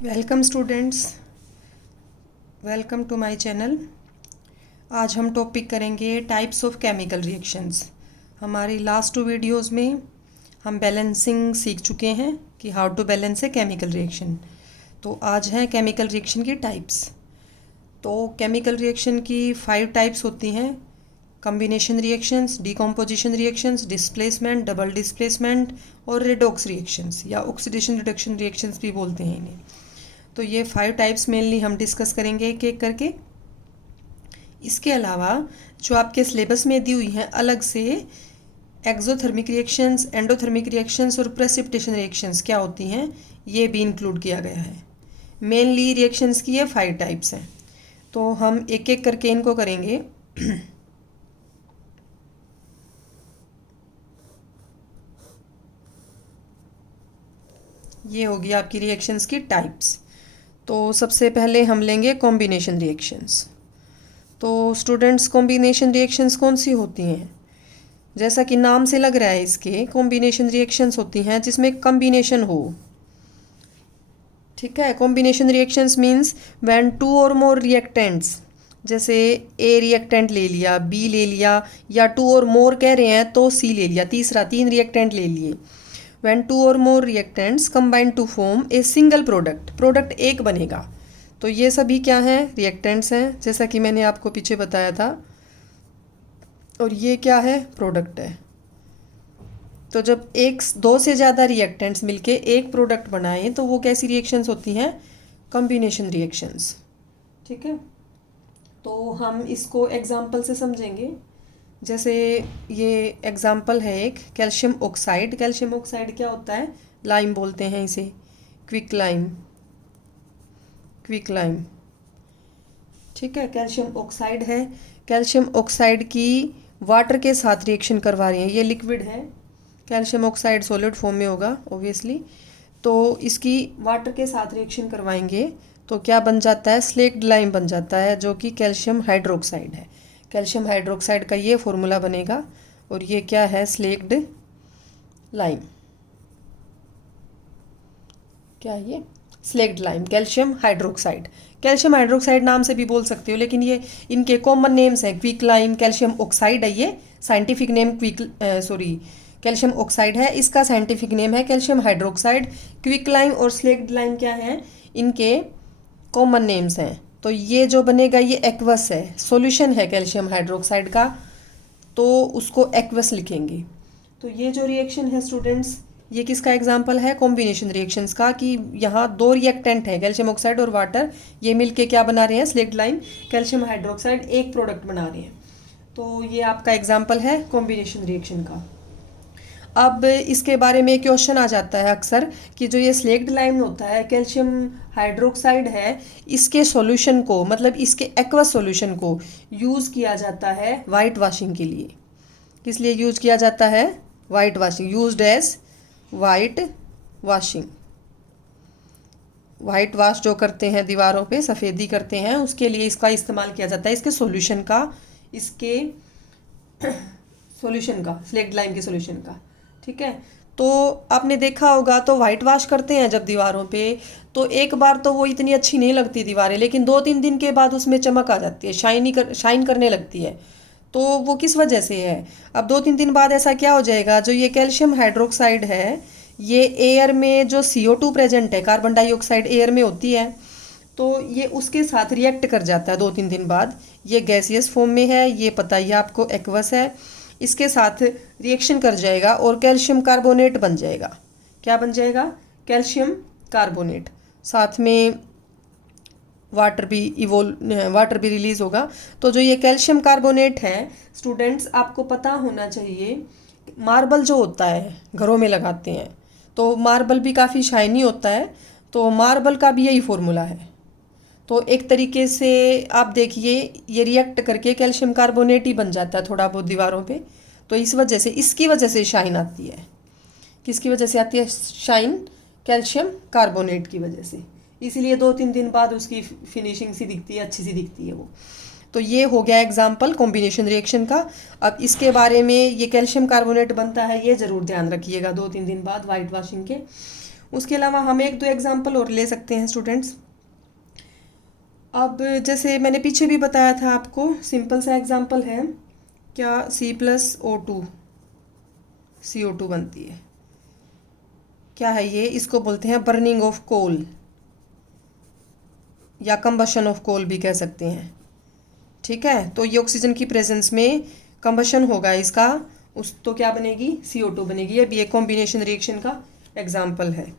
Welcome students, welcome to my channel. आज हम topic करेंगे टाइप्स ऑफ केमिकल रिएक्शंस। हमारी लास्ट 2 वीडियोस में हम बैलेंसिंग सीख चुके हैं कि how to balance a chemical reaction. तो आज है केमिकल रिएक्शन की टाइप्स। तो केमिकल रिएक्शन की 5 टाइप्स होती हैं: combination reactions, decomposition reactions, displacement, double displacement और रेडॉक्स रिएक्शंस या ऑक्सीडेशन रिडक्शन रिएक्शंस भी बोलते हैं इन्हें। तो ये 5 टाइप्स मेनली हम डिस्कस करेंगे एक एक करके। इसके अलावा जो आपके सिलेबस में दी हुई हैं अलग से एक्सोथर्मिक रिएक्शंस, एंडोथर्मिक रिएक्शंस और प्रेसिपिटेशन रिएक्शंस क्या होती हैं, ये भी इंक्लूड किया गया है। मेनली रिएक्शंस की ये 5 टाइप्स हैं। तो हम एक एक करके इनको करेंगे। ये होगी आपकी रिएक्शंस की टाइप्स। तो सबसे पहले हम लेंगे कॉम्बिनेशन रिएक्शंस। तो स्टूडेंट्स, कॉम्बिनेशन रिएक्शंस कौन सी होती हैं? जैसा कि नाम से लग रहा है, इसके कॉम्बिनेशन रिएक्शंस होती हैं जिसमें कॉम्बिनेशन हो। ठीक है, कॉम्बिनेशन रिएक्शंस मीन्स व्हेन 2 और मोर रिएक्टेंट्स, जैसे ए रिएक्टेंट ले लिया, बी ले लिया, या 2 और मोर कह रहे हैं तो सी ले लिया, तीसरा 3 रिएक्टेंट ले लिए। when 2 or more reactants combine to form a single product एक बनेगा। तो ये सभी क्या हैं? रिएक्टेंट्स हैं, जैसा कि मैंने आपको पीछे बताया था। और ये क्या है? प्रोडक्ट है। तो जब 2 से ज़्यादा रिएक्टेंट्स मिलके एक प्रोडक्ट बनाएं तो वो कैसी रिएक्शंस होती हैं? Combination reactions. ठीक है, तो हम इसको एग्जाम्पल से समझेंगे। जैसे ये एग्जाम्पल है एक कैल्शियम ऑक्साइड। कैल्शियम ऑक्साइड क्या होता है? लाइम बोलते हैं इसे, क्विक लाइम। ठीक है, कैल्शियम ऑक्साइड है। कैल्शियम ऑक्साइड की वाटर के साथ रिएक्शन करवा रही है। ये लिक्विड है, कैल्शियम ऑक्साइड सॉलिड फॉर्म में होगा ऑब्वियसली। तो इसकी वाटर के साथ रिएक्शन करवाएंगे तो क्या बन जाता है? स्लेक्ड लाइम बन जाता है, जो कि कैल्शियम हाइड्रोक्साइड है। कैल्शियम हाइड्रोक्साइड का ये फॉर्मूला बनेगा। और ये क्या है? Slaked lime. क्या है ये? Slaked lime, calcium hydroxide. Calcium hydroxide नाम से भी बोल सकते हो, लेकिन ये इनके कॉमन नेम्स हैं। क्विक लाइम, कैल्शियम ऑक्साइड है, ये साइंटिफिक नेम कैल्शियम ऑक्साइड है, इसका साइंटिफिक नेम है कैल्शियम हाइड्रोक्साइड। क्विक लाइम और स्लेक्ड लाइम क्या है? इनके कॉमन नेम्स हैं। तो ये जो बनेगा ये एक्वस है, सॉल्यूशन है कैल्शियम हाइड्रोक्साइड का, तो उसको एक्वस लिखेंगे। तो ये जो रिएक्शन है स्टूडेंट्स, ये किसका एग्जांपल है? कॉम्बिनेशन रिएक्शंस का, कि यहाँ 2 रिएक्टेंट है, कैल्शियम ऑक्साइड और वाटर, ये मिलके क्या बना रहे हैं? स्लेक्ड लाइम, कैल्शियम हाइड्रोक्साइड, एक प्रोडक्ट बना रहे हैं। तो ये आपका एग्जाम्पल है कॉम्बिनेशन रिएक्शन का। अब इसके बारे में क्वेश्चन आ जाता है अक्सर कि जो ये स्लेक्ड लाइम होता है, कैल्शियम हाइड्रोक्साइड है, इसके सॉल्यूशन को, मतलब इसके एक्वस सॉल्यूशन को यूज़ किया जाता है वाइट वॉशिंग के लिए। किस लिए यूज़ किया जाता है? White washing, used as white washing. White wash जो करते हैं दीवारों पे, सफ़ेदी करते हैं, उसके लिए इसका इस्तेमाल किया जाता है, इसके सॉल्यूशन का, इसके सॉल्यूशन का, स्लेक्ड लाइम के सॉल्यूशन का। ठीक है, तो आपने देखा होगा तो वाइट वॉश करते हैं जब दीवारों पे, तो एक बार तो वो इतनी अच्छी नहीं लगती दीवारें, लेकिन 2-3 दिन के बाद उसमें चमक आ जाती है, शाइन करने लगती है। तो वो किस वजह से है? अब 2-3 दिन बाद ऐसा क्या हो जाएगा, जो ये कैल्शियम हाइड्रोक्साइड है, ये एयर में जो CO2 प्रेजेंट है, कार्बन डाइऑक्साइड एयर में होती है, तो ये उसके साथ रिएक्ट कर जाता है 2-3 दिन बाद। ये गैसियस फॉर्म में है, ये पता ही आपको एक्वस है, इसके साथ रिएक्शन कर जाएगा और कैल्शियम कार्बोनेट बन जाएगा। क्या बन जाएगा? Calcium carbonate. साथ में वाटर भी रिलीज होगा। तो जो ये कैल्शियम कार्बोनेट है स्टूडेंट्स, आपको पता होना चाहिए, मार्बल जो होता है घरों में लगाते हैं, तो मार्बल भी काफ़ी शाइनी होता है, तो मार्बल का भी यही फॉर्मूला है। तो एक तरीके से आप देखिए, ये रिएक्ट करके कैल्शियम कार्बोनेट ही बन जाता है थोड़ा बहुत दीवारों पे। तो इस वजह से, इसकी वजह से शाइन आती है। किसकी वजह से आती है शाइन? कैल्शियम कार्बोनेट की वजह से। इसीलिए 2-3 दिन बाद उसकी फिनिशिंग सी दिखती है, अच्छी सी दिखती है वो। तो ये हो गया एग्जाम्पल कॉम्बिनेशन रिएक्शन का। अब इसके बारे में, ये कैल्शियम कार्बोनेट बनता है, ये ज़रूर ध्यान रखिएगा 2-3 दिन बाद वाइट वॉशिंग के। उसके अलावा हम एक दो एग्जाम्पल और ले सकते हैं स्टूडेंट्स। अब जैसे मैंने पीछे भी बताया था आपको, सिंपल सा एग्जाम्पल है, क्या C+O2 CO2 बनती है। क्या है ये? इसको बोलते हैं बर्निंग ऑफ कोल या कंबशन ऑफ कोल भी कह सकते हैं। ठीक है, तो ये ऑक्सीजन की प्रेजेंस में कंबशन होगा इसका, उस तो क्या बनेगी? CO2 बनेगी। ये भी एक कॉम्बिनेशन रिएक्शन का एग्जाम्पल है।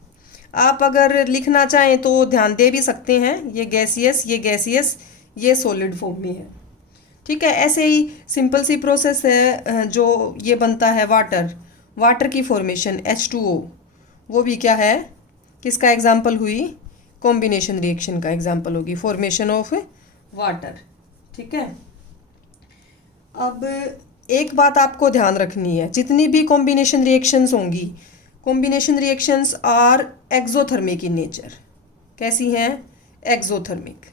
आप अगर लिखना चाहें तो ध्यान दे भी सकते हैं, ये गैसियस, ये गैसियस, ये सॉलिड फॉर्म में है। ठीक है, ऐसे ही सिंपल सी प्रोसेस है जो ये बनता है वाटर, वाटर की फॉर्मेशन H2O, वो भी क्या है, किसका एग्जाम्पल हुई? कॉम्बिनेशन रिएक्शन का एग्जाम्पल होगी, फॉर्मेशन ऑफ वाटर। ठीक है, अब एक बात आपको ध्यान रखनी है, जितनी भी कॉम्बिनेशन रिएक्शंस होंगी, combination reactions are exothermic in nature. कैसी हैं? एक्सोथर्मिक।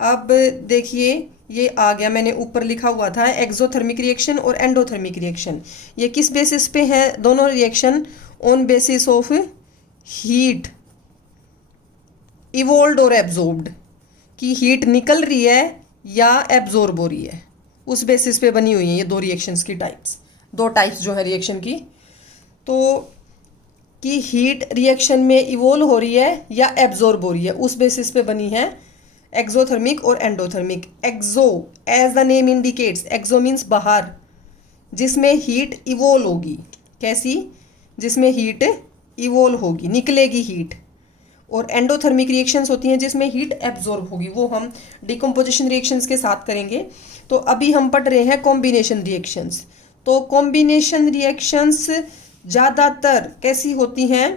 अब देखिए, ये आ गया, मैंने ऊपर लिखा हुआ था एक्सोथर्मिक रिएक्शन और एंडोथर्मिक रिएक्शन। ये किस बेसिस पे है दोनों रिएक्शन? On basis of heat evolved और एब्जॉर्ब्ड, कि हीट निकल रही है या एब्जॉर्ब हो रही है, उस बेसिस पे बनी हुई है ये दो रिएक्शंस की टाइप्स, दो टाइप्स जो है रिएक्शन की। तो कि हीट रिएक्शन में इवोल्व हो रही है या एब्जॉर्ब हो रही है, उस बेसिस पे बनी है एक्सोथर्मिक और endothermic. Exo as the name indicates, exo means बाहर, जिसमें हीट इवोल्व होगी। कैसी? जिसमें हीट इवोल्व होगी, निकलेगी हीट। और एंडोथर्मिक रिएक्शंस होती हैं जिसमें हीट एब्जॉर्ब होगी, वो हम डिकम्पोजिशन रिएक्शंस के साथ करेंगे। तो अभी हम पढ़ रहे हैं कॉम्बिनेशन रिएक्शंस। तो कॉम्बिनेशन रिएक्शंस ज़्यादातर कैसी होती हैं?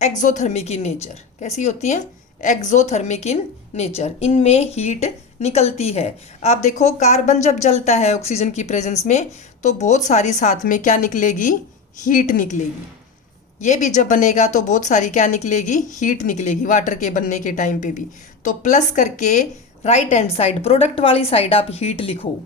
Exothermic in nature. कैसी होती हैं? Exothermic in nature. इनमें हीट निकलती है। आप देखो, कार्बन जब जलता है ऑक्सीजन की प्रेजेंस में तो बहुत सारी साथ में क्या निकलेगी? हीट निकलेगी। ये भी जब बनेगा तो बहुत सारी क्या निकलेगी? हीट निकलेगी, वाटर के बनने के टाइम पे भी। तो प्लस करके राइट हैंड साइड, प्रोडक्ट वाली साइड आप हीट लिखो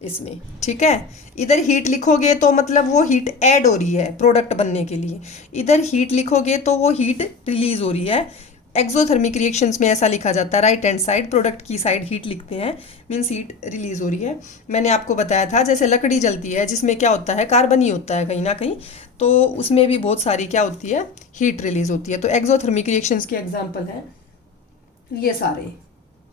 इसमें। ठीक है, इधर हीट लिखोगे तो मतलब वो हीट ऐड हो रही है प्रोडक्ट बनने के लिए, इधर हीट लिखोगे तो वो हीट रिलीज हो रही है। एक्सोथर्मिक रिएक्शंस में ऐसा लिखा जाता है, राइट हैंड साइड, प्रोडक्ट की साइड हीट लिखते हैं, मीन्स हीट रिलीज हो रही है। मैंने आपको बताया था जैसे लकड़ी जलती है जिसमें क्या होता है? कार्बन ही होता है कहीं ना कहीं, तो उसमें भी बहुत सारी क्या होती है? हीट रिलीज होती है। तो एक्सोथर्मिक रिएक्शंस के एग्जाम्पल हैं ये सारे।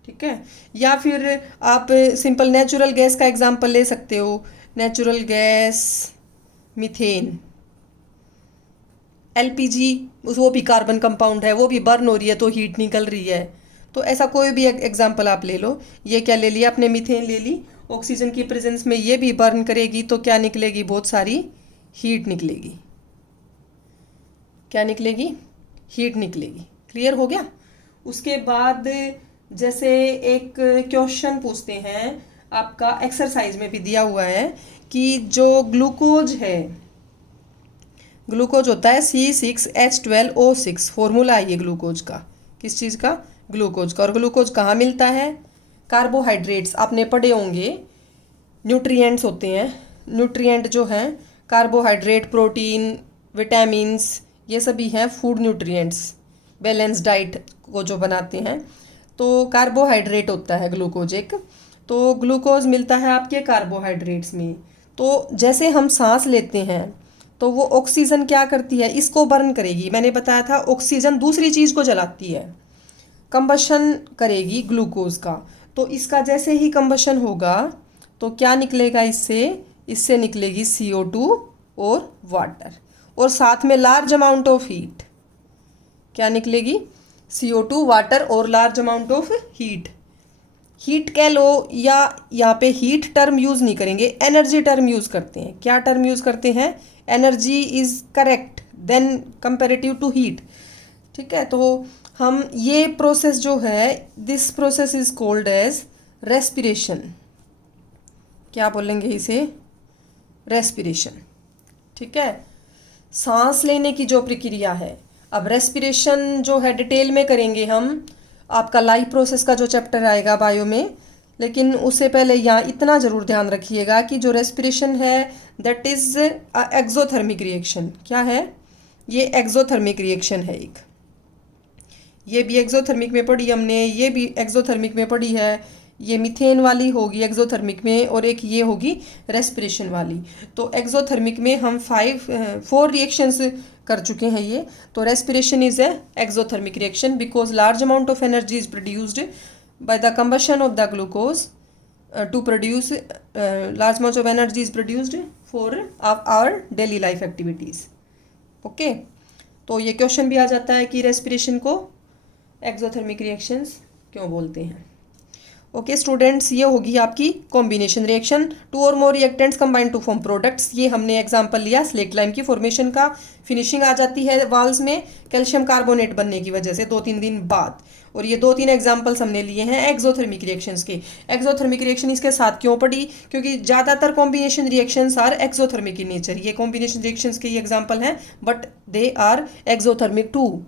ठीक है, या फिर आप सिंपल नेचुरल गैस का एग्जाम्पल ले सकते हो। नेचुरल गैस, मीथेन, LPG, वो भी कार्बन कंपाउंड है, वो भी बर्न हो रही है तो हीट निकल रही है। तो ऐसा कोई भी एग्जाम्पल आप ले लो। ये क्या ले लिया आपने? मीथेन ले ली। ऑक्सीजन की प्रेजेंस में ये भी बर्न करेगी तो क्या निकलेगी? बहुत सारी हीट निकलेगी। क्या निकलेगी? हीट निकलेगी। क्लियर हो गया? उसके बाद जैसे एक क्वेश्चन पूछते हैं, आपका एक्सरसाइज में भी दिया हुआ है कि जो ग्लूकोज है, ग्लूकोज होता है C6H12O6, फॉर्मूला है ये ग्लूकोज का। किस चीज़ का? ग्लूकोज का। और ग्लूकोज कहाँ मिलता है? कार्बोहाइड्रेट्स, आपने पढ़े होंगे, न्यूट्रिएंट्स होते हैं। न्यूट्रिएंट जो हैं, कार्बोहाइड्रेट, प्रोटीन, विटामिन्स, ये सभी हैं फूड न्यूट्रिएंट्स, बैलेंस डाइट को जो बनाते हैं। तो कार्बोहाइड्रेट होता है ग्लूकोज एक। तो ग्लूकोज मिलता है आपके कार्बोहाइड्रेट्स में। तो जैसे हम सांस लेते हैं तो वो ऑक्सीजन क्या करती है? इसको बर्न करेगी। मैंने बताया था ऑक्सीजन दूसरी चीज़ को जलाती है, कंबशन करेगी ग्लूकोज का। तो इसका जैसे ही कंबशन होगा तो क्या निकलेगा इससे? इससे निकलेगी CO2 और वाटर, और साथ में लार्ज अमाउंट ऑफ हीट। क्या निकलेगी? CO2, वाटर और large amount of heat. Heat कह लो, या यहाँ पे हीट टर्म यूज़ नहीं करेंगे, एनर्जी टर्म यूज़ करते हैं। क्या टर्म यूज़ करते हैं? Energy is correct then comparative to heat. ठीक है, तो हम ये प्रोसेस जो है, this process is called as respiration. क्या बोलेंगे इसे? रेस्पिरेशन। ठीक है, सांस लेने की जो प्रक्रिया है। अब रेस्पिरेशन जो है डिटेल में करेंगे हम, आपका लाइफ प्रोसेस का जो चैप्टर आएगा बायो में। लेकिन उससे पहले यहाँ इतना ज़रूर ध्यान रखिएगा कि जो रेस्पिरेशन है दैट इज़ एक्सोथर्मिक रिएक्शन। क्या है? ये एक्सोथर्मिक रिएक्शन है एक, ये भी एक्सोथर्मिक में पढ़ी हमने, ये भी एक्सोथर्मिक में पढ़ी है। ये मीथेन वाली होगी एक्सोथर्मिक में, और एक ये होगी रेस्पिरेशन वाली। तो एक्सोथर्मिक में हम 4 रिएक्शंस कर चुके हैं ये। तो respiration is a exothermic reaction because large amount of energy is produced by the combustion of the glucose to produce large amount of energy is produced for our daily life activities. Okay, तो ये question भी आ जाता है कि respiration को exothermic reactions क्यों बोलते हैं। ओके स्टूडेंट्स, ये होगी आपकी कॉम्बिनेशन रिएक्शन। 2 और more reactants combine to form products. ये हमने एग्जांपल लिया स्लेट लाइम की फॉर्मेशन का। फिनिशिंग आ जाती है वाल्स में कैल्शियम कार्बोनेट बनने की वजह से 2-3 दिन बाद। और ये 2-3 एग्जांपल्स हमने लिए हैं एक्सोथर्मिक रिएक्शंस के। एक्सोथर्मिक रिएक्शन इसके साथ क्यों पड़ी, क्योंकि ज़्यादातर combination reactions are exothermic in nature. ये कॉम्बिनेशन रिएक्शंस के ये एग्जाम्पल हैं, but they are exothermic too.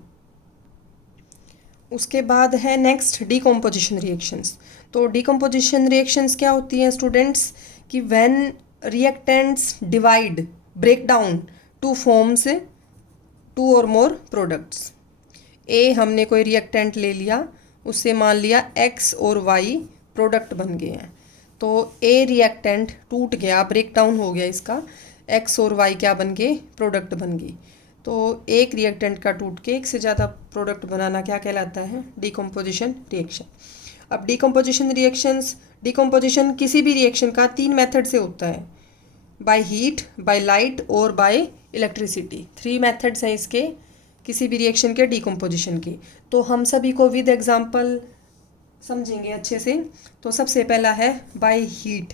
उसके बाद है नेक्स्ट डीकम्पोजिशन रिएक्शंस। तो डीकम्पोजिशन रिएक्शंस क्या होती हैं स्टूडेंट्स, कि when reactants divide break down to forms 2 और मोर प्रोडक्ट्स। ए हमने कोई रिएक्टेंट ले लिया, उससे मान लिया X और Y प्रोडक्ट बन गए हैं। तो ए रिएक्टेंट टूट गया, ब्रेक डाउन हो गया इसका, X और Y क्या बन गए, प्रोडक्ट बन गई। तो एक रिएक्टेंट का टूट के एक से ज़्यादा प्रोडक्ट बनाना क्या कहलाता है, डीकम्पोजिशन रिएक्शन। अब डीकम्पोजिशन रिएक्शंस, डीकम्पोजिशन किसी भी रिएक्शन का 3 मेथड से होता है, बाय हीट, बाय लाइट और बाय इलेक्ट्रिसिटी। 3 मेथड्स हैं इसके किसी भी रिएक्शन के डीकम्पोजिशन के। तो हम सभी को विद एग्जांपल समझेंगे अच्छे से। तो सबसे पहला है बाय हीट,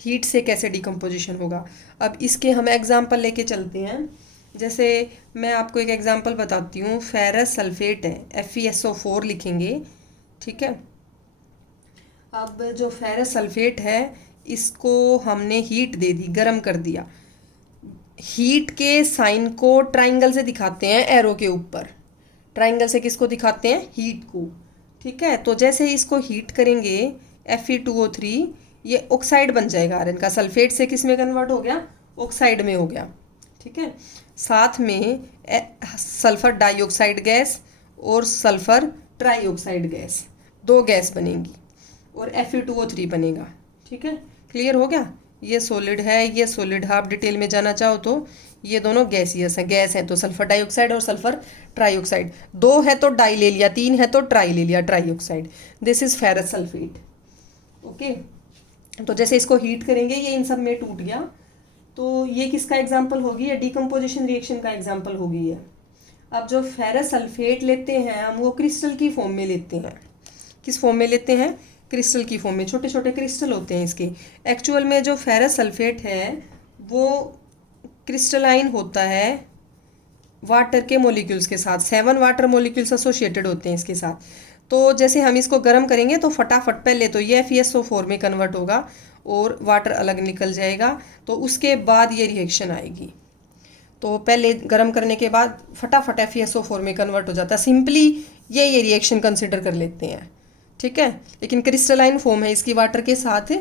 हीट से कैसे डीकम्पोजिशन होगा। अब इसके हम एग्जांपल लेके चलते हैं। जैसे मैं आपको एक एग्जांपल बताती हूँ, फेरस सल्फेट है, FeSO4 लिखेंगे, ठीक है। अब जो फेरस सल्फेट है इसको हमने हीट दे दी, गरम कर दिया। हीट के साइन को ट्राइंगल से दिखाते हैं एरो के ऊपर। ट्राइंगल से किसको दिखाते हैं, हीट को, ठीक है। तो जैसे ही इसको हीट करेंगे Fe2O3, ये ऑक्साइड बन जाएगा आयरन का। सल्फेट से किस में कन्वर्ट हो गया, ऑक्साइड में हो गया, ठीक है। साथ में सल्फर डाइऑक्साइड गैस और सल्फर ट्राइऑक्साइड गैस, 2 गैस बनेंगी और Fe2O3 बनेगा, ठीक है। क्लियर हो गया। ये सॉलिड है, ये सॉलिड है। आप डिटेल में जाना चाहो तो ये दोनों गैसियस हैं, गैस है तो सल्फर डाइऑक्साइड और सल्फर ट्राइऑक्साइड। 2 है तो डाई ले लिया, 3 है तो ट्राई ले लिया, trioxide. This is ferrous sulphate. Okay, तो जैसे इसको हीट करेंगे ये इन सब में टूट गया। तो ये किसका एग्जाम्पल होगी, ये डीकम्पोजिशन रिएक्शन का एग्जाम्पल होगी है। अब जो फेरस सल्फेट लेते हैं हम, वो क्रिस्टल की फॉर्म में लेते हैं। किस फॉर्म में लेते हैं, क्रिस्टल की फॉर्म में। छोटे छोटे क्रिस्टल होते हैं इसके। एक्चुअल में जो फेरस सल्फेट है वो क्रिस्टलाइन होता है वाटर के मॉलिक्यूल्स के साथ। 7 वाटर मॉलिक्यूल्स एसोसिएटेड होते हैं इसके साथ। तो जैसे हम इसको गर्म करेंगे तो फटाफट पहले तो ये FeSO4 में कन्वर्ट होगा और वाटर अलग निकल जाएगा। तो उसके बाद ये रिएक्शन आएगी। तो पहले गर्म करने के बाद फटाफट FeSO4 में कन्वर्ट हो जाता है। सिंपली ये रिएक्शन कंसिडर कर लेते हैं, ठीक है। लेकिन क्रिस्टलाइन फॉर्म है इसकी वाटर के साथ,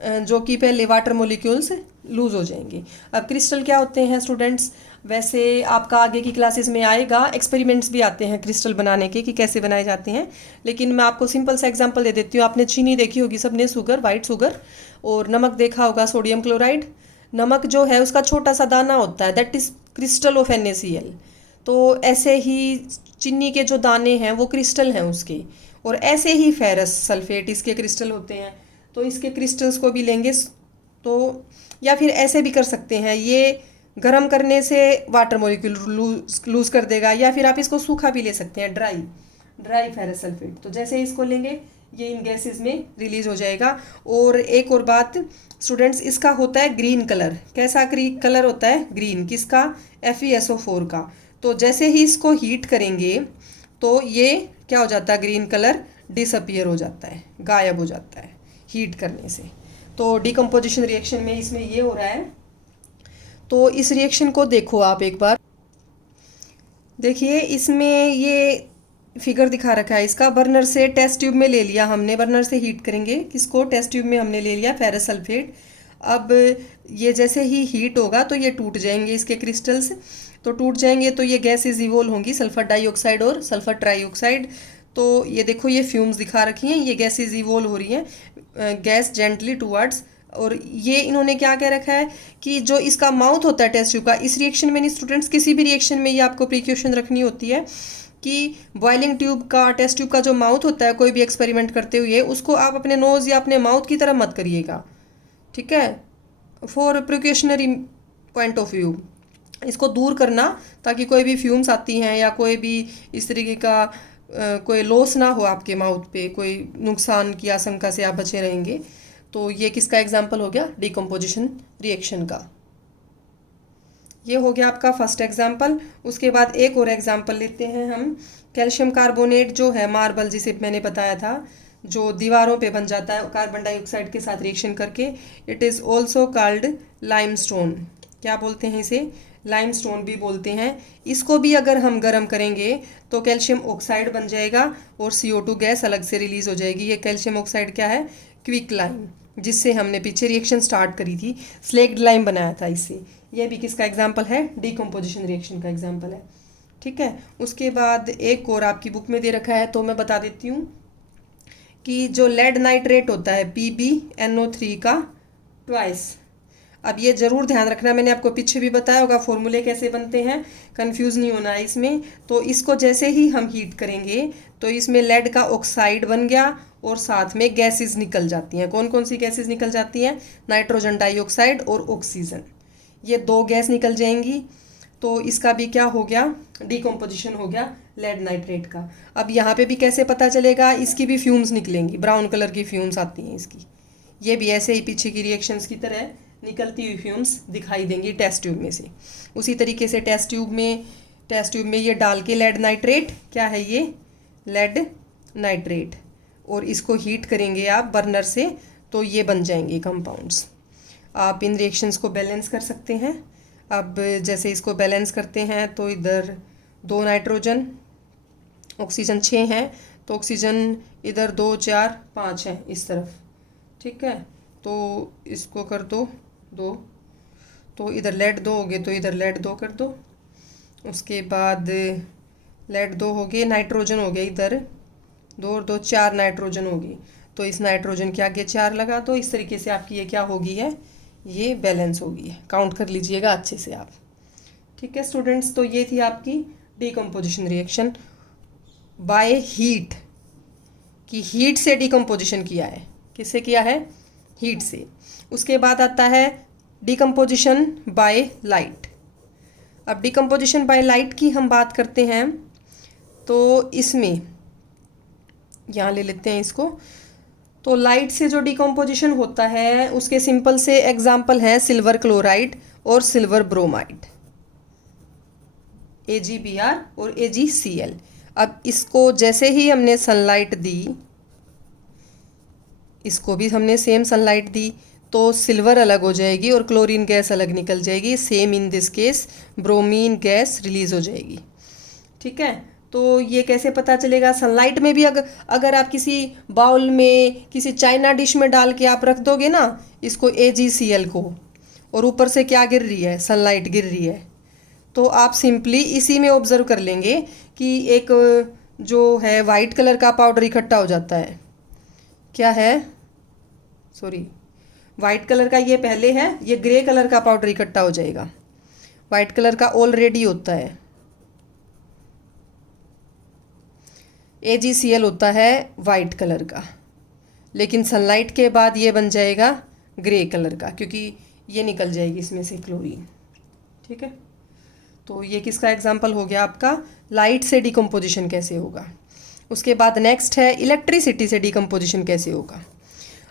जो कि पहले वाटर मॉलिक्यूल्स लूज हो जाएंगे। अब क्रिस्टल क्या होते हैं स्टूडेंट्स, वैसे आपका आगे की क्लासेस में आएगा, एक्सपेरिमेंट्स भी आते हैं क्रिस्टल बनाने के कि कैसे बनाए जाते हैं। लेकिन मैं आपको सिंपल सा एग्जांपल दे देती हूँ। आपने चीनी देखी होगी सबने, शुगर, वाइट शुगर, और नमक देखा होगा, सोडियम क्लोराइड। नमक जो है उसका छोटा सा दाना होता है, that is crystal of NaCl। तो ऐसे ही चीनी के जो दाने हैं वो क्रिस्टल हैं उसके, और ऐसे ही फेरस सल्फेट इसके क्रिस्टल होते हैं। तो इसके क्रिस्टल्स को भी लेंगे तो, या फिर ऐसे भी कर सकते हैं, ये गर्म करने से वाटर मॉलिक्यूल लूज कर देगा, या फिर आप इसको सूखा भी ले सकते हैं, ड्राई फेरस सल्फेट। तो जैसे इसको लेंगे ये इन गैसेस में रिलीज हो जाएगा। और एक और बात स्टूडेंट्स, इसका होता है ग्रीन कलर। कैसा कलर होता है, ग्रीन। किसका, FeSO4 का। तो जैसे ही इसको हीट करेंगे तो ये क्या हो जाता है, ग्रीन कलर डिसअपियर हो जाता है, गायब हो जाता है हीट करने से। तो डीकम्पोजिशन रिएक्शन में इसमें ये हो रहा है। तो इस रिएक्शन को देखो आप एक बार, देखिए इसमें ये फिगर दिखा रखा है इसका। बर्नर से टेस्ट ट्यूब में ले लिया हमने, बर्नर से हीट करेंगे किसको, टेस्ट ट्यूब में हमने ले लिया फेरस सल्फेट। अब ये जैसे ही हीट होगा तो ये टूट जाएंगे इसके क्रिस्टल्स। तो टूट जाएंगे तो ये गैसेज इवोल्व होंगी, सल्फर डाइऑक्साइड और सल्फर ट्राइऑक्साइड। तो ये देखो ये फ्यूम्स दिखा रखी हैं, ये गैसेज इवोल्व हो रही हैं गैस जेंटली टूवर्ड्स। और ये इन्होंने क्या कह रखा है कि जो इसका माउथ होता है टेस्ट ट्यूब का, इस रिएक्शन में नहीं स्टूडेंट्स, किसी भी रिएक्शन में ये आपको प्रिकॉशन रखनी होती है कि बॉइलिंग ट्यूब का, टेस्ट ट्यूब का जो माउथ होता है कोई भी एक्सपेरिमेंट करते हुए, उसको आप अपने नोज़ या अपने माउथ की तरफ मत करिएगा, ठीक है, for precautionary point of view इसको दूर करना, ताकि कोई भी फ्यूम्स आती हैं या कोई भी इस तरीके का कोई लॉस ना हो आपके माउथ पे, कोई नुकसान की आशंका से आप बचे रहेंगे। तो ये किसका एग्जाम्पल हो गया, डिकम्पोजिशन रिएक्शन का। ये हो गया आपका फर्स्ट एग्जाम्पल। उसके बाद एक और एग्जाम्पल लेते हैं हम। कैल्शियम कार्बोनेट जो है मार्बल, जिसे मैंने बताया था, जो दीवारों पे बन जाता है कार्बन डाइऑक्साइड के साथ रिएक्शन करके, it is also called limestone. क्या बोलते हैं इसे, लाइमस्टोन भी बोलते हैं। इसको भी अगर हम गर्म करेंगे तो कैल्शियम ऑक्साइड बन जाएगा और CO2 गैस अलग से रिलीज हो जाएगी। ये कैल्शियम ऑक्साइड क्या है, क्विक लाइम, जिससे हमने पीछे रिएक्शन स्टार्ट करी थी, स्लेक्ड लाइम बनाया था इससे। यह भी किसका एग्जाम्पल है, डिकम्पोजिशन रिएक्शन का एग्जाम्पल है, ठीक है। उसके बाद एक और आपकी बुक में दे रखा है, तो मैं बता देती हूँ कि जो लेड नाइट्रेट होता है PbNO3 का ट्वाइस। अब ये ज़रूर ध्यान रखना, मैंने आपको पीछे भी बताया होगा फॉर्मूले कैसे बनते हैं, कंफ्यूज नहीं होना है इसमें। तो इसको जैसे ही हम हीट करेंगे तो इसमें लेड का ऑक्साइड बन गया और साथ में गैसेस निकल जाती हैं। कौन कौन सी गैसेस निकल जाती हैं, नाइट्रोजन डाइऑक्साइड और ऑक्सीजन, ये दो गैस निकल जाएंगी। तो इसका भी क्या हो गया, डिकम्पोजिशन हो गया लेड नाइट्रेट का। अब यहाँ पे भी कैसे पता चलेगा, इसकी भी फ्यूम्स निकलेंगी, ब्राउन कलर की फ्यूम्स आती हैं इसकी। ये भी ऐसे ही पीछे की रिएक्शंस की तरह निकलती हुई फ्यूम्स दिखाई देंगी टेस्ट ट्यूब में से। उसी तरीके से टेस्ट ट्यूब में ये डाल के लेड नाइट्रेट, क्या है ये, लेड नाइट्रेट, और इसको हीट करेंगे आप बर्नर से तो ये बन जाएंगे कंपाउंड्स। आप इन रिएक्शंस को बैलेंस कर सकते हैं। अब जैसे इसको बैलेंस करते हैं तो इधर 2 नाइट्रोजन, ऑक्सीजन 6 हैं, तो ऑक्सीजन इधर 2 4 5 हैं इस तरफ, ठीक है। तो इसको कर दो 2, तो इधर लेड 2 हो गए तो इधर लेड 2 कर दो। उसके बाद लेड 2 हो गए, नाइट्रोजन हो गए इधर 2 और 2 4 नाइट्रोजन होगी, तो इस नाइट्रोजन के आगे 4 लगा दो। इस तरीके से आपकी ये क्या होगी है, ये बैलेंस होगी है। काउंट कर लीजिएगा अच्छे से आप, ठीक है स्टूडेंट्स। तो ये थी आपकी डिकम्पोजिशन रिएक्शन बाय हीट, कि हीट से डिकम्पोजिशन किया है, किससे किया है, हीट से। उसके बाद आता है डिकम्पोजिशन बाय लाइट। अब डिकम्पोजिशन बाय लाइट की हम बात करते हैं तो इसमें यहाँ ले लेते हैं इसको। तो लाइट से जो डिकम्पोजिशन होता है उसके सिंपल से एग्जाम्पल हैं सिल्वर क्लोराइड और सिल्वर ब्रोमाइड, AgBr और AgCl। अब इसको जैसे ही हमने सनलाइट दी, इसको भी हमने सेम सनलाइट दी, तो सिल्वर अलग हो जाएगी और क्लोरीन गैस अलग निकल जाएगी। Same in this case bromine gas release हो जाएगी, ठीक है। तो ये कैसे पता चलेगा, सनलाइट में भी अगर आप किसी बाउल में, किसी चाइना डिश में डाल के आप रख दोगे ना इसको AgCl को, और ऊपर से क्या गिर रही है, सनलाइट गिर रही है, तो आप सिंपली इसी में ऑब्जर्व कर लेंगे कि एक जो है वाइट कलर का पाउडर इकट्ठा हो जाता है। क्या है, सॉरी, वाइट कलर का ये पहले है, ये ग्रे कलर का पाउडर इकट्ठा हो जाएगा। वाइट कलर का ऑलरेडी होता है, AgCl होता है वाइट कलर का, लेकिन सनलाइट के बाद ये बन जाएगा ग्रे कलर का, क्योंकि ये निकल जाएगी इसमें से क्लोरीन, ठीक है। तो ये किसका एग्जाम्पल हो गया आपका, लाइट से डिकम्पोजिशन कैसे होगा। उसके बाद नेक्स्ट है इलेक्ट्रिसिटी से डिकम्पोजिशन कैसे होगा।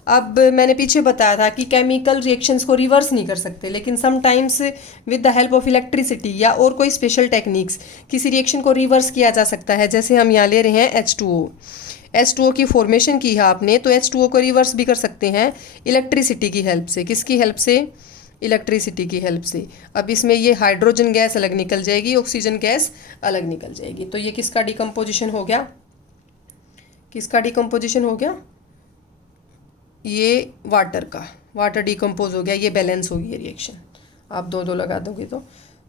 अब मैंने पीछे बताया था कि केमिकल रिएक्शंस को रिवर्स नहीं कर सकते, लेकिन sometimes with the help of electricity या और कोई स्पेशल टेक्निक्स किसी रिएक्शन को रिवर्स किया जा सकता है। जैसे हम यहाँ ले रहे हैं H2O की फॉर्मेशन की है आपने, तो H2O को रिवर्स भी कर सकते हैं इलेक्ट्रिसिटी की हेल्प से। किसकी हेल्प से, इलेक्ट्रिसिटी की हेल्प से। अब इसमें ये हाइड्रोजन गैस अलग निकल जाएगी, ऑक्सीजन गैस अलग निकल जाएगी। तो ये किसका डिकम्पोजिशन हो गया, किसका डिकम्पोजिशन हो गया, ये वाटर का, वाटर डिकम्पोज हो गया, ये बैलेंस होगी ये रिएक्शन। आप 2 2 लगा दोगे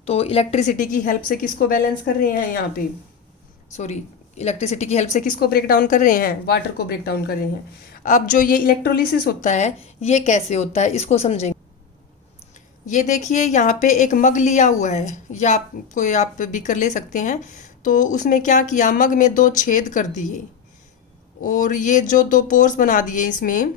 तो इलेक्ट्रिसिटी की हेल्प से किसको बैलेंस कर रहे हैं यहाँ पे, सॉरी, इलेक्ट्रिसिटी की हेल्प से किसको ब्रेक डाउन कर रहे हैं, वाटर को ब्रेक डाउन कर रहे हैं। अब जो ये इलेक्ट्रोलिसिस होता है ये कैसे होता है इसको समझेंगे। ये देखिए यहाँ पे एक मग लिया हुआ है, या आप बीकर ले सकते हैं। तो उसमें क्या किया, मग में 2 छेद कर दिए और ये जो 2 पोर्स बना दिए, इसमें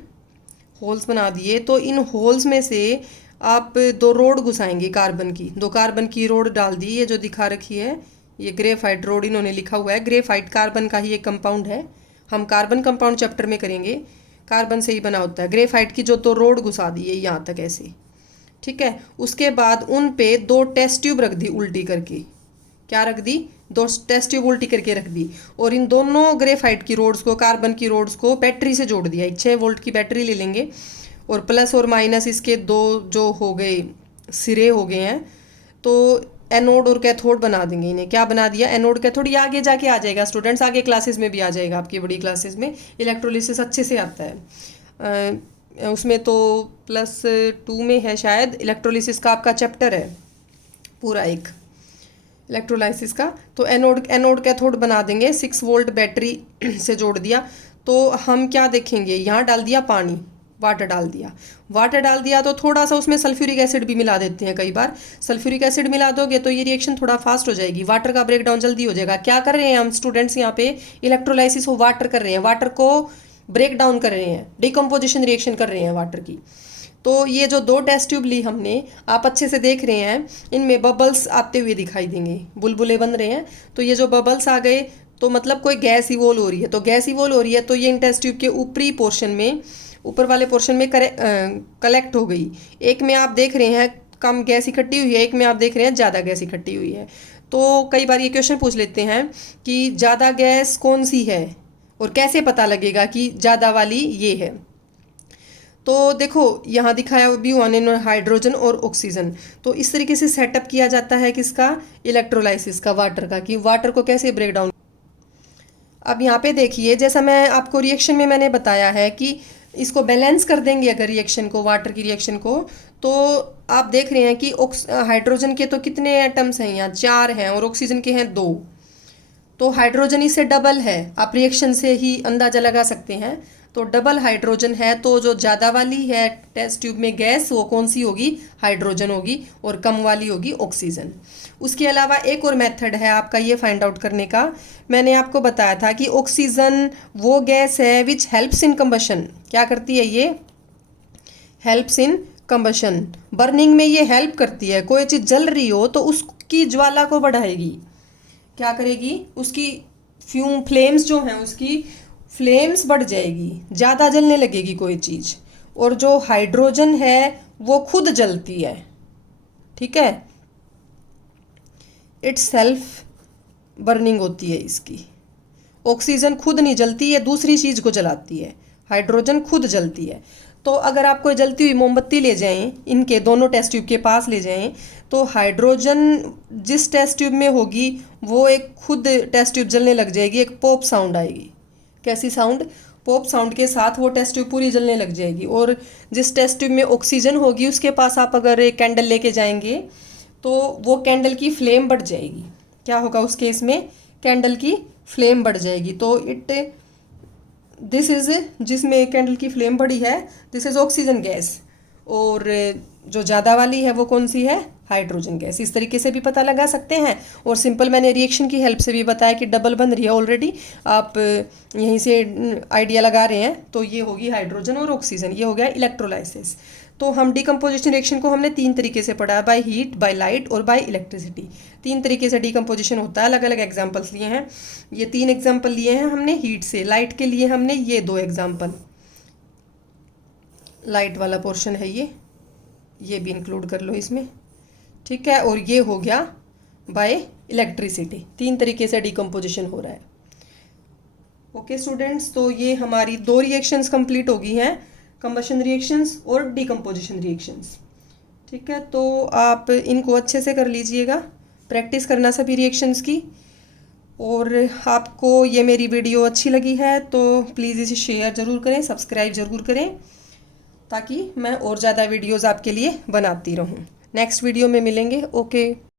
होल्स बना दिए। तो इन होल्स में से आप 2 रोड घुसाएंगे कार्बन की, 2 कार्बन की रोड डाल दी, ये जो दिखा रखी है ये ग्रेफाइट रोड इन्होंने लिखा हुआ है। ग्रेफाइट कार्बन का ही एक कंपाउंड है, हम कार्बन कंपाउंड चैप्टर में करेंगे, कार्बन से ही बना होता है। ग्रेफाइट की जो 2 रोड घुसा दी है यहाँ तक ऐसे, ठीक है। उसके बाद उन पे 2 टेस्ट ट्यूब रख दी उल्टी करके, क्या रख दी, 2 टेस्ट ट्यूब उल्टी करके रख दी। और इन दोनों ग्रेफाइट की रोड्स को, कार्बन की रोड्स को बैटरी से जोड़ दिया। 6 वोल्ट की बैटरी ले लेंगे और प्लस और माइनस इसके 2 जो हो गए सिरे हो गए हैं, तो एनोड और कैथोड बना देंगे इन्हें। क्या बना दिया, एनोड कैथोड। ये आगे जाके आ जाएगा स्टूडेंट्स, आगे क्लासेस में भी आ जाएगा, आपकी बड़ी क्लासेस में इलेक्ट्रोलिसिस अच्छे से आता है। उसमें तो +2 में है शायद, इलेक्ट्रोलिसिस का आपका चैप्टर है पूरा एक इलेक्ट्रोलाइसिस का। तो एनोड कैथोड बना देंगे, 6 वोल्ट बैटरी से जोड़ दिया। तो हम क्या देखेंगे, यहाँ डाल दिया पानी, वाटर डाल दिया तो थोड़ा सा उसमें सल्फ्यूरिक एसिड भी मिला देते हैं। कई बार सल्फ्यूरिक एसिड मिला दोगे तो ये रिएक्शन थोड़ा फास्ट हो जाएगी, वाटर का ब्रेक डाउन जल्दी हो जाएगा। क्या कर रहे हैं हम स्टूडेंट्स, यहाँ पे इलेक्ट्रोलाइसिस वो वाटर कर रहे हैं, वाटर को ब्रेक डाउन कर रहे हैं, डिकम्पोजिशन रिएक्शन कर रहे हैं वाटर की। तो ये जो 2 टेस्ट ट्यूब ली हमने, आप अच्छे से देख रहे हैं, इनमें बबल्स आते हुए दिखाई देंगे, बुलबुले बन रहे हैं। तो ये जो बबल्स आ गए तो मतलब कोई गैस इवोल्व हो रही है। तो गैस इवोल्व हो रही है तो ये इन टेस्ट ट्यूब के ऊपरी पोर्शन में, ऊपर वाले पोर्शन में कलेक्ट हो गई। एक में आप देख रहे हैं कम गैस इकट्ठी हुई है, एक में आप देख रहे हैं ज़्यादा गैस इकट्ठी हुई है। तो कई बार ये क्वेश्चन पूछ लेते हैं कि ज़्यादा गैस कौन सी है और कैसे पता लगेगा कि ज़्यादा वाली ये है। तो देखो यहाँ दिखाया भी हुआ ने हाइड्रोजन और ऑक्सीजन। तो इस तरीके से सेटअप किया जाता है किसका, इलेक्ट्रोलाइसिस का, वाटर का, कि वाटर को कैसे ब्रेक डाउन। अब यहाँ पे देखिए, जैसा मैं आपको रिएक्शन में मैंने बताया है कि इसको बैलेंस कर देंगे अगर रिएक्शन को, वाटर की रिएक्शन को, तो आप देख रहे हैं कि हाइड्रोजन के तो कितने एटम्स हैं, यहाँ 4 हैं और ऑक्सीजन के हैं 2। तो हाइड्रोजन इससे डबल है, आप रिएक्शन से ही अंदाजा लगा सकते हैं। तो डबल हाइड्रोजन है, तो जो ज़्यादा वाली है टेस्ट ट्यूब में गैस वो कौन सी होगी, हाइड्रोजन होगी, और कम वाली होगी ऑक्सीजन। उसके अलावा एक और मेथड है आपका ये फाइंड आउट करने का। मैंने आपको बताया था कि ऑक्सीजन वो गैस है विच हेल्प्स इन कंबशन। क्या करती है ये, हेल्प्स इन कंबशन, बर्निंग में ये हेल्प करती है। कोई चीज़ जल रही हो तो उसकी ज्वाला को बढ़ाएगी, क्या करेगी, उसकी फ्लेम्स जो हैं उसकी फ्लेम्स बढ़ जाएगी, ज़्यादा जलने लगेगी कोई चीज़। और जो हाइड्रोजन है वो खुद जलती है, ठीक है, इट्स सेल्फ बर्निंग होती है इसकी। ऑक्सीजन खुद नहीं जलती, ये दूसरी चीज़ को जलाती है, हाइड्रोजन खुद जलती है। तो अगर आप कोई जलती हुई मोमबत्ती ले जाएं, इनके दोनों टेस्ट ट्यूब के पास ले जाएं, तो हाइड्रोजन जिस टेस्ट ट्यूब में होगी वो एक खुद टेस्ट ट्यूब जलने लग जाएगी, एक पॉप साउंड आएगी। कैसी साउंड, पॉप साउंड के साथ वो टेस्ट ट्यूब पूरी जलने लग जाएगी। और जिस टेस्ट ट्यूब में ऑक्सीजन होगी उसके पास आप अगर एक कैंडल लेके जाएंगे तो वो कैंडल की फ्लेम बढ़ जाएगी। क्या होगा उस केस में, कैंडल की फ्लेम बढ़ जाएगी। तो दिस इज़, जिसमें कैंडल की फ्लेम बढ़ी है, दिस इज़ ऑक्सीजन गैस। और जो ज़्यादा वाली है वो कौन सी है, हाइड्रोजन गैस। इस तरीके से भी पता लगा सकते हैं। और सिंपल मैंने रिएक्शन की हेल्प से भी बताया कि डबल बन रही है ऑलरेडी, आप यहीं से आइडिया लगा रहे हैं। तो ये होगी हाइड्रोजन और ऑक्सीजन, ये हो गया इलेक्ट्रोलाइसिस। तो हम डिकम्पोजिशन रिएक्शन को हमने 3 तरीके से पढ़ा है, बाय हीट, बाय लाइट और बाय इलेक्ट्रिसिटी। 3 तरीके से डिकम्पोजिशन होता है, अलग अलग एग्जाम्पल्स लिए हैं। ये 3 एग्जाम्पल लिए हैं हमने हीट से, लाइट के लिए हमने ये 2 एग्जाम्पल, लाइट वाला पोर्शन है ये भी इंक्लूड कर लो इसमें, ठीक है। और ये हो गया बाय इलेक्ट्रिसिटी। 3 तरीके से डिकम्पोजिशन हो रहा है। ओके स्टूडेंट्स, तो ये हमारी 2 रिएक्शंस कंप्लीट हो गई हैं, कंबशन रिएक्शंस और डिकम्पोजिशन रिएक्शंस, ठीक है। तो आप इनको अच्छे से कर लीजिएगा, प्रैक्टिस करना सभी रिएक्शंस की। और आपको ये मेरी वीडियो अच्छी लगी है तो प्लीज़ इसे शेयर ज़रूर करें, सब्सक्राइब ज़रूर करें, ताकि मैं और ज़्यादा वीडियोज़ आपके लिए बनाती रहूँ। नेक्स्ट वीडियो में मिलेंगे। ओके।